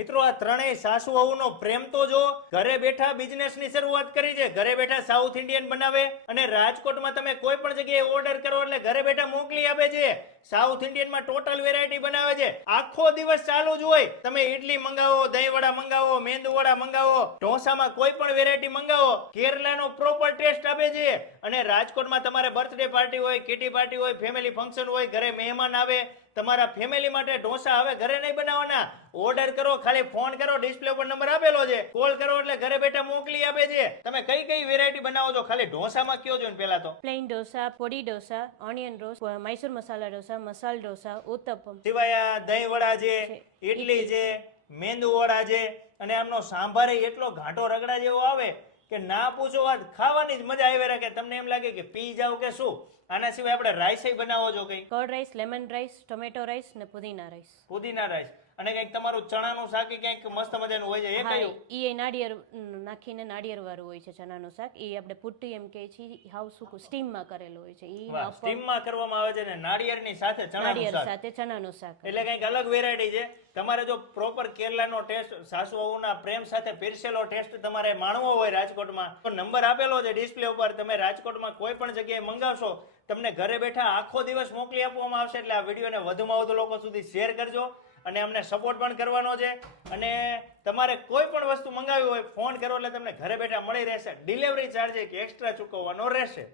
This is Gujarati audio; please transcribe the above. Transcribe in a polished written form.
મિત્રો આ ત્રણેય સાસુ વહુનો પ્રેમ તો જો ઘરે બેઠા બિઝનેસ ની શરૂઆત કરી છે. ઘરે બેઠા સાઉથ ઇન્ડિયન બનાવે અને રાજકોટમાં તમે કોઈ પણ જગ્યાએ ઓર્ડર કરો એટલે ઘરે બેઠા મોકલી આપે છે. સાઉથ ઇન્ડિયન માં ટોટલ વેરાયટી બનાવે છે. આખો દિવસ ચાલુ જ હોય. તમે ઇડલી મંગાવો, દહીંવડા મંગાવો, મેંદુવડા મંગાવો, ઢોસામાં કોઈ પણ વેરાયટી મંગાવો, કેરલાનો પ્રોપર ટેસ્ટ આપે છે. અને રાજકોટમાં તમારે બર્થડે પાર્ટી હોય, કિટી પાર્ટી હોય, ફેમિલી ફંક્શન હોય, ઘરે મહેમાન આવે, તમારા ફેમિલી માટે ઢોસા હવે ઘરે નહીં બનાવવાના. ઓર્ડર કરો, ખાલી ફોન કરો, ડિસ્પ્લે ઉપર નંબર આપેલો છે, કોલ કરો એટલે ઘરે બેઠા મોકલી આપે છે. તમે કઈ કઈ વેરાયટી બનાવો છો ખાલી ઢોસામાં કયો છો ને પેલા તો? Plain dosa, podi dosa, onion roast, Mysore masala dosa, masala dosa, uttapam. સિવાય આ દહીંવડા છે, ઇડલી છે, મેંદુવડા છે, અને આમનો સાંભાર એટલો ઘાટો રગડા જેવો આવે કે ના પૂછો વાત. ખાવાની જ મજા આવી રાખે. તમને એમ લાગે કે પી જાવ કે શું. આના સિવાય આપણે રાઈસ બનાવો છો કઈ? Curd rice, lemon rice, tomato rice ને પુદીના રાઈસ. પુદીના રાઈસ અને કઈક તમારું ચણાનું શાક કંઈક મસ્ત મજાનું હોય છે, એ હા, કયું? ઈ નાળિયેર નાખીને નાળિયેર વાળું હોય છે ચણાનું શાક. ઈ આપણે પુટ્ટી એમ કહે છે. હાવ સૂકું સ્ટીમમાં કરેલું હોય છે. ઈ સ્ટીમમાં કરવામાં આવે છે ને નાળિયેરની સાથે ચણાનું નાળિયેર શાક. સાથે ચણાનું શાક. એટલે કંઈક અલગ વેરાયટી છે. તમારે જો પ્રોપર કેરલાનો ટેસ્ટ, સાસુ વહુના પ્રેમ સાથે પીરસેલો ટેસ્ટ તમારે માણવો હોય રાજકોટમાં, તો નંબર આપેલો છે ડિસ્પ્લે ઉપર. તમે રાજકોટમાં કોઈ પણ જગ્યાએ મંગાવશો, તમને ઘરે બેઠા આખો દિવસ મોકલી આપવામાં આવશે. એટલે આ વિડીયોને વધુમાં વધુ લોકો સુધી શેર કરજો અને અમને સપોર્ટ પણ કરવાનો છે. અને તમારે કોઈ પણ વસ્તુ મંગાવી હોય ફોન કરો એટલે તમને ઘરે બેઠા મળી રહેશે. ડિલિવરી ચાર્જ એક એક્સ્ટ્રા ચૂકવવાનો રહેશે.